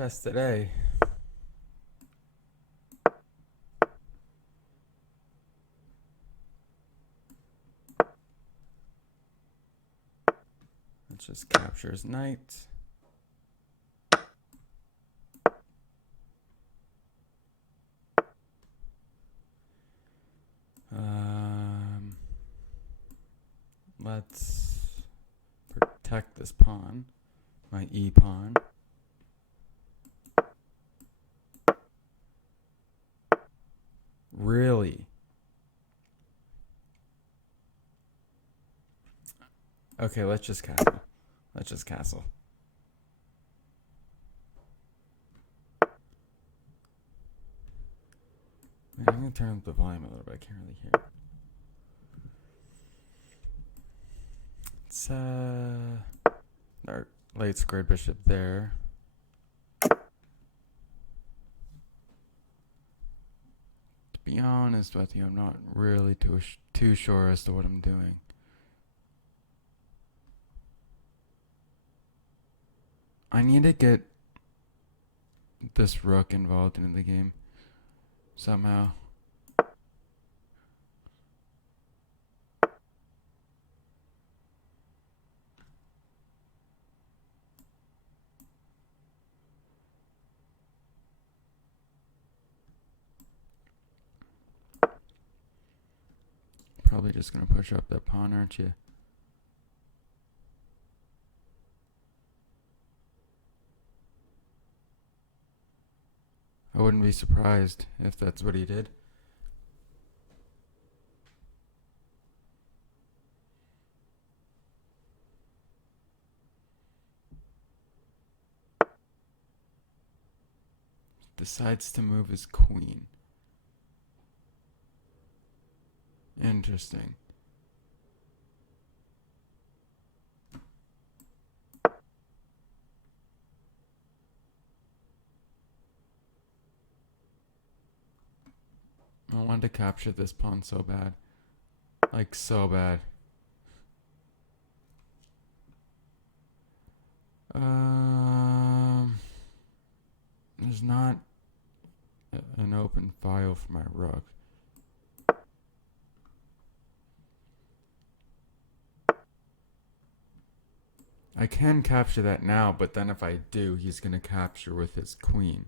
chess today. Let's just capture his knight. Let's protect this pawn, my e pawn. Really? Okay, let's just castle. Let's just castle. I'm gonna turn up the volume a little bit. I can't really hear. It's our late squared bishop there. To be honest with you, I'm not really too sure as to what I'm doing. I need to get this rook involved in the game somehow. Probably just gonna push up that pawn, aren't you? I wouldn't be surprised if that's what he did. Decides to move his queen. Interesting. I wanted to capture this pawn so bad. Like, so bad. There's not an open file for my rook. I can capture that now, but then if I do, he's going to capture with his queen.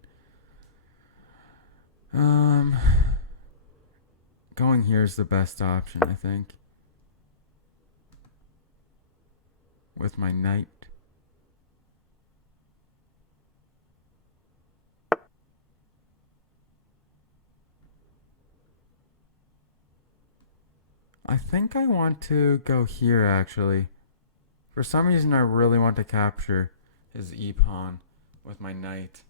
Going here is the best option, I think. With my knight. I think I want to go here, actually. For some reason, I really want to capture his e-pawn with my knight.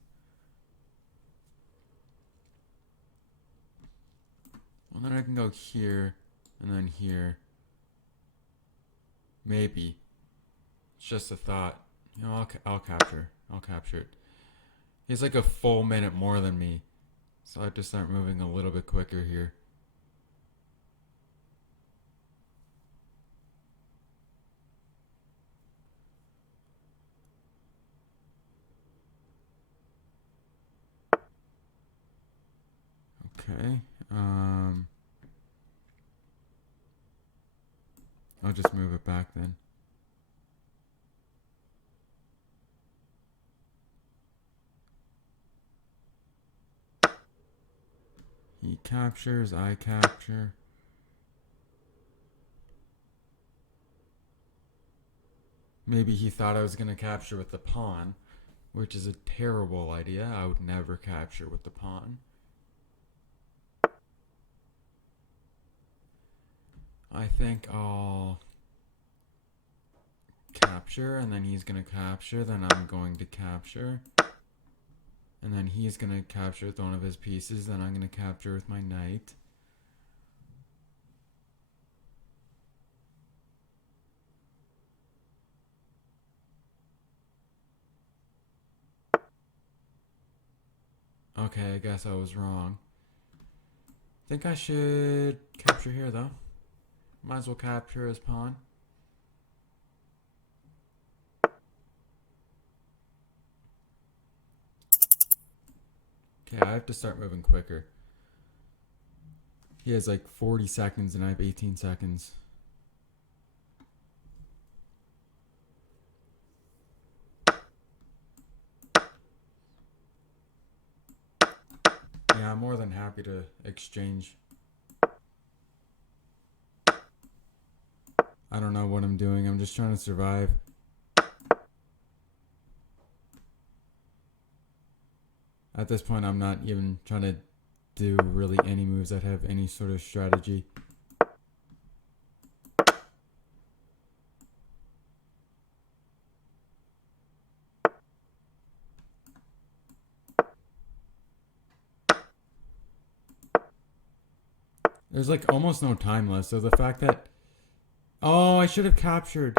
Well, then I can go here, and then here. Maybe. It's just a thought. You know, I'll capture. I'll capture it. He's like a full minute more than me. So I have to start moving a little bit quicker here. Okay. I'll just move it back then. He captures, I capture. Maybe he thought I was going to capture with the pawn, which is a terrible idea. I would never capture with the pawn. I think I'll capture, and then he's going to capture, then I'm going to capture. And then he's going to capture with one of his pieces, then I'm going to capture with my knight. Okay, I guess I was wrong. Think I should capture here, though. Might as well capture his pawn. Okay, I have to start moving quicker. He has like 40 seconds and I have 18 seconds. Yeah, I'm more than happy to exchange. I don't know what I'm doing. I'm just trying to survive. At this point, I'm not even trying to do really any moves that have any sort of strategy. There's like almost no time left, so the fact that... Oh, I should have captured.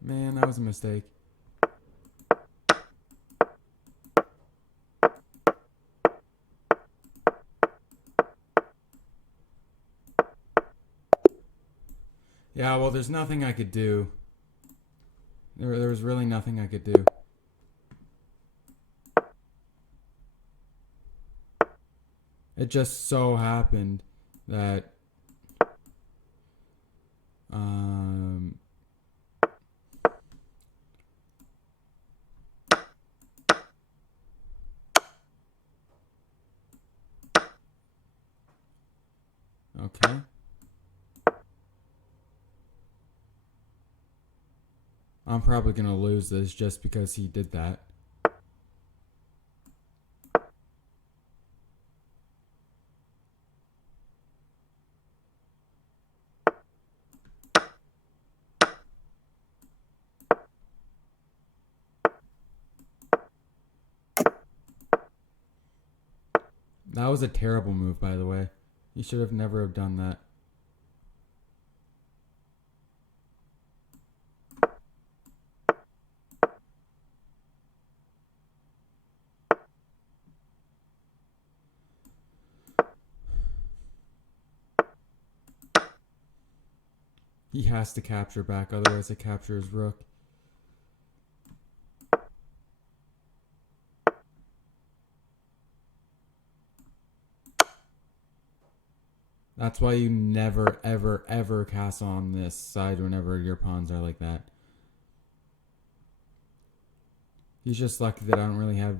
Man, that was a mistake. Yeah, well, there's nothing I could do. There was really nothing I could do. It just so happened that... Okay. I'm probably going to lose this just because he did that. That was a terrible move, by the way. You should have never have done that. He has to capture back, otherwise I capture his rook. That's why you never, ever, ever castle on this side whenever your pawns are like that. He's just lucky that I don't really have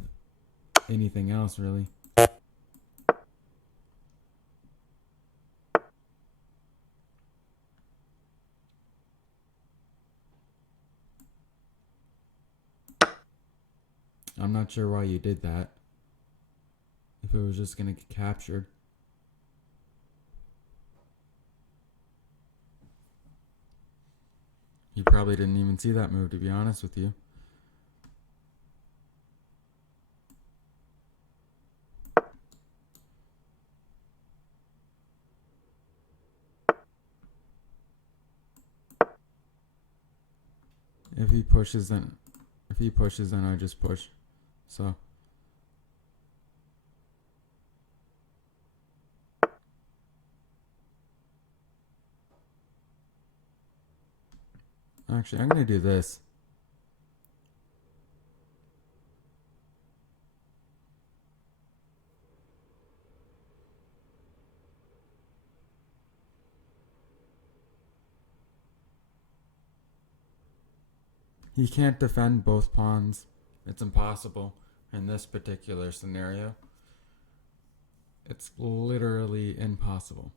anything else, really. I'm not sure why you did that. If it was just going to get captured. You probably didn't even see that move, to be honest with you. If he pushes, then I just push. So actually, I'm gonna do this. He can't defend both pawns. It's impossible in this particular scenario. It's literally impossible.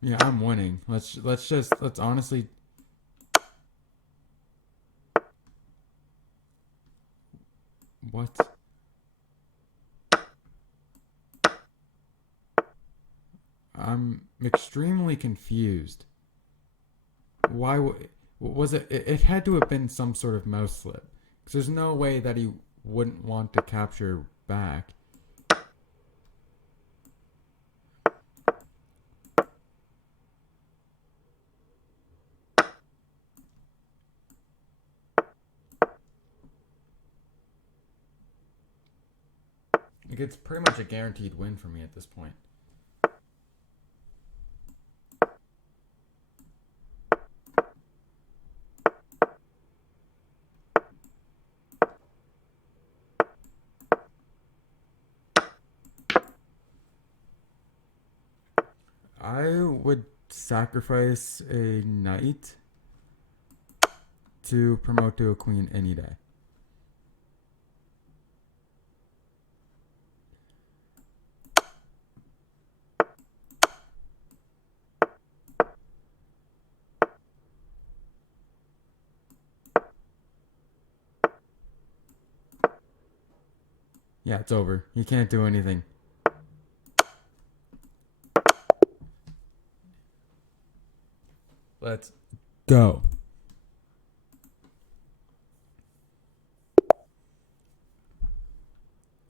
Yeah, I'm winning. Let's honestly... What? I'm extremely confused. Why was it? It had to have been some sort of mouse slip. Because there's no way that he wouldn't want to capture back. Like, it's pretty much a guaranteed win for me at this point. I would sacrifice a knight to promote to a queen any day. Yeah, it's over. You can't do anything. Let's go.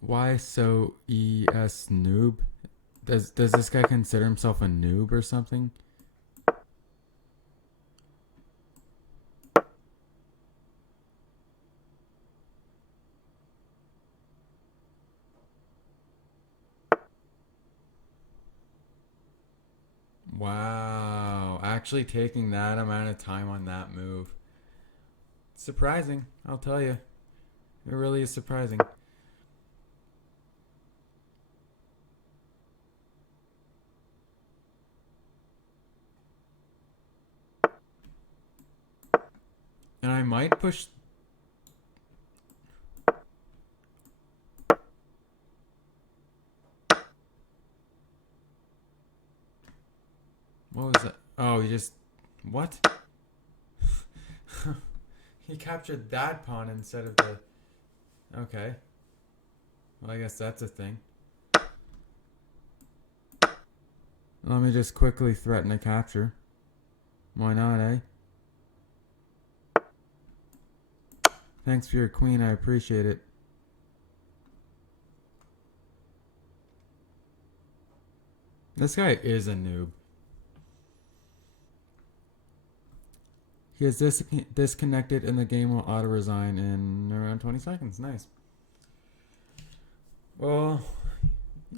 Why so ES noob? Does this guy consider himself a noob or something? Wow, actually taking that amount of time on that move. Surprising, I'll tell you. It really is surprising. And I might push. What was that? Oh, he just. What? He captured that pawn instead of the. Okay. Well, I guess that's a thing. Let me just quickly threaten a capture. Why not, eh? Thanks for your queen, I appreciate it. This guy is a noob. He is disconnected and the game will auto-resign in around 20 seconds. Nice. Well,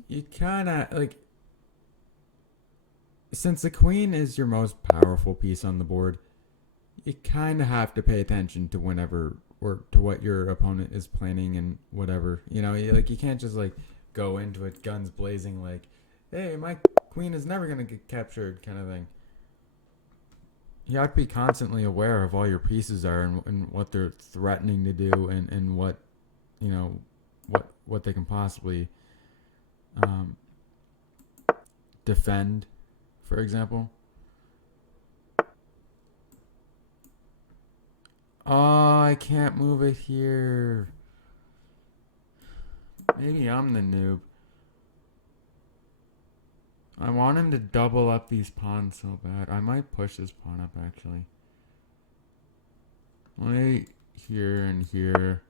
you kinda, like... Since the queen is your most powerful piece on the board, you kinda have to pay attention to whenever... or to what your opponent is planning and whatever. You know, you can't just, like, go into it guns blazing like, hey, my queen is never gonna get captured kind of thing. You have to be constantly aware of all your pieces are and what they're threatening to do and what, you know, what they can possibly defend, for example. Oh, I can't move it here. Maybe I'm the noob. I want him to double up these pawns so bad. I might push this pawn up, actually. Maybe here and here.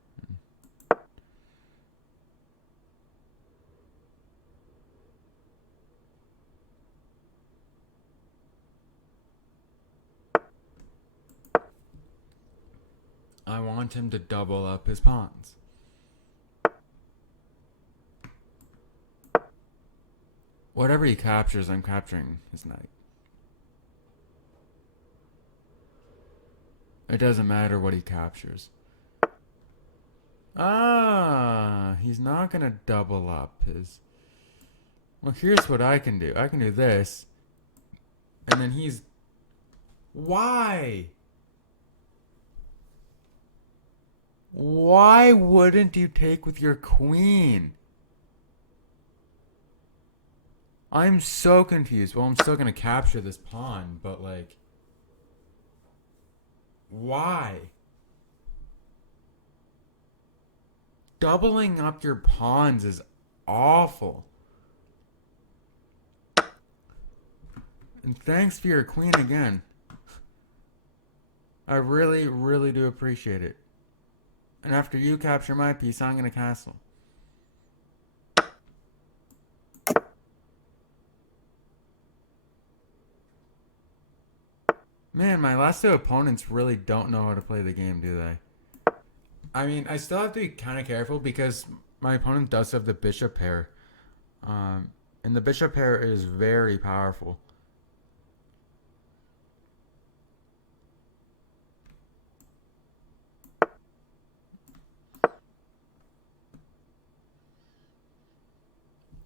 I want him to double up his pawns. Whatever he captures, I'm capturing his knight. It doesn't matter what he captures. Ah, he's not gonna double up his... Well, here's what I can do. I can do this. And then he's... Why? Why wouldn't you take with your queen? I'm so confused. Well, I'm still gonna capture this pawn, but like... Why? Doubling up your pawns is awful. And thanks for your queen again. I really, really do appreciate it. And after you capture my piece, I'm gonna castle. Man, my last two opponents really don't know how to play the game, do they? I mean, I still have to be kind of careful because my opponent does have the bishop pair. And the bishop pair is very powerful.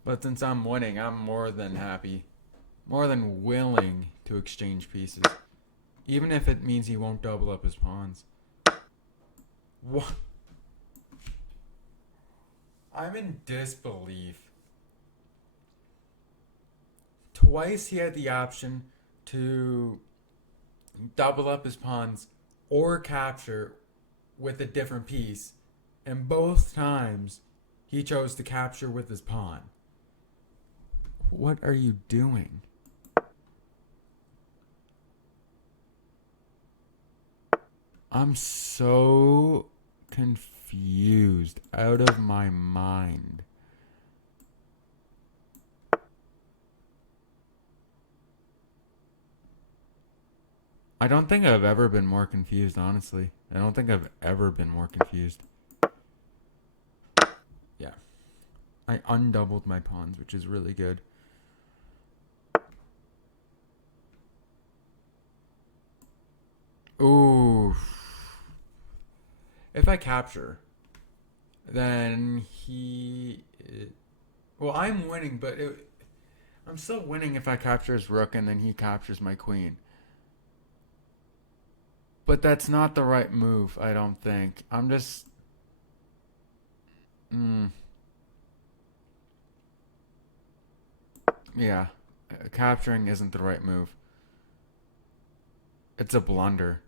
But since I'm winning, I'm more than happy. more than willing to exchange pieces, even if it means he won't double up his pawns. What? I'm in disbelief. Twice he had the option to double up his pawns or capture with a different piece, and both times he chose to capture with his pawn. What are you doing? I'm so confused, out of my mind. I don't think I've ever been more confused, honestly. I don't think I've ever been more confused. Yeah. I undoubled my pawns, which is really good. Ooh. If I capture, then he... Well, I'm winning, but I'm still winning if I capture his rook and then he captures my queen. But that's not the right move, I don't think. I'm just... Yeah. Capturing isn't the right move. It's a blunder.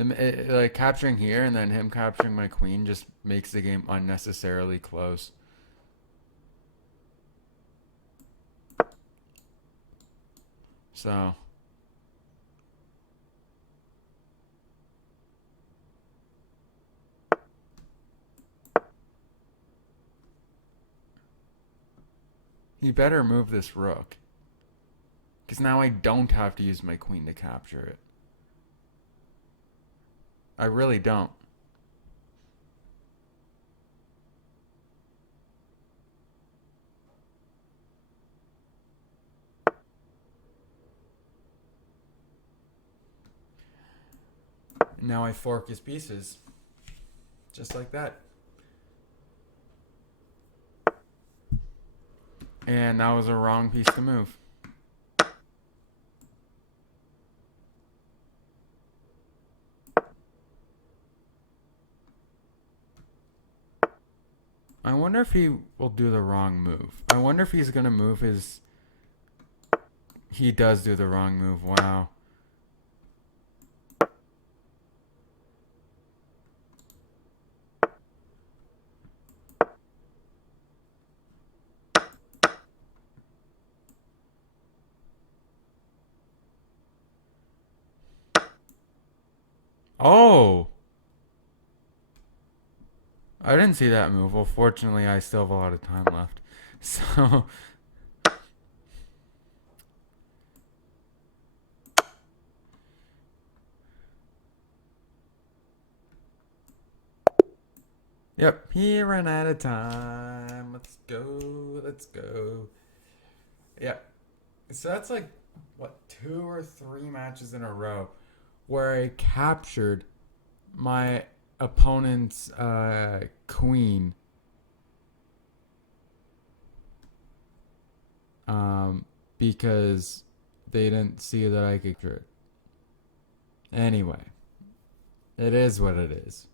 Like capturing here and then him capturing my queen just makes the game unnecessarily close. So he better move this rook. Because now I don't have to use my queen to capture it. I really don't. Now I fork his pieces. Just like that. And that was a wrong piece to move. I wonder if he will do the wrong move. I wonder if he's going to move his... He does do the wrong move. Wow. Oh! I didn't see that move. Well, fortunately, I still have a lot of time left. So... Yep, he ran out of time. Let's go. Let's go. Yep. So that's like, what, 2 or 3 matches in a row where I captured my opponent's queen because they didn't see that I could capture it. Anyway, it is what it is.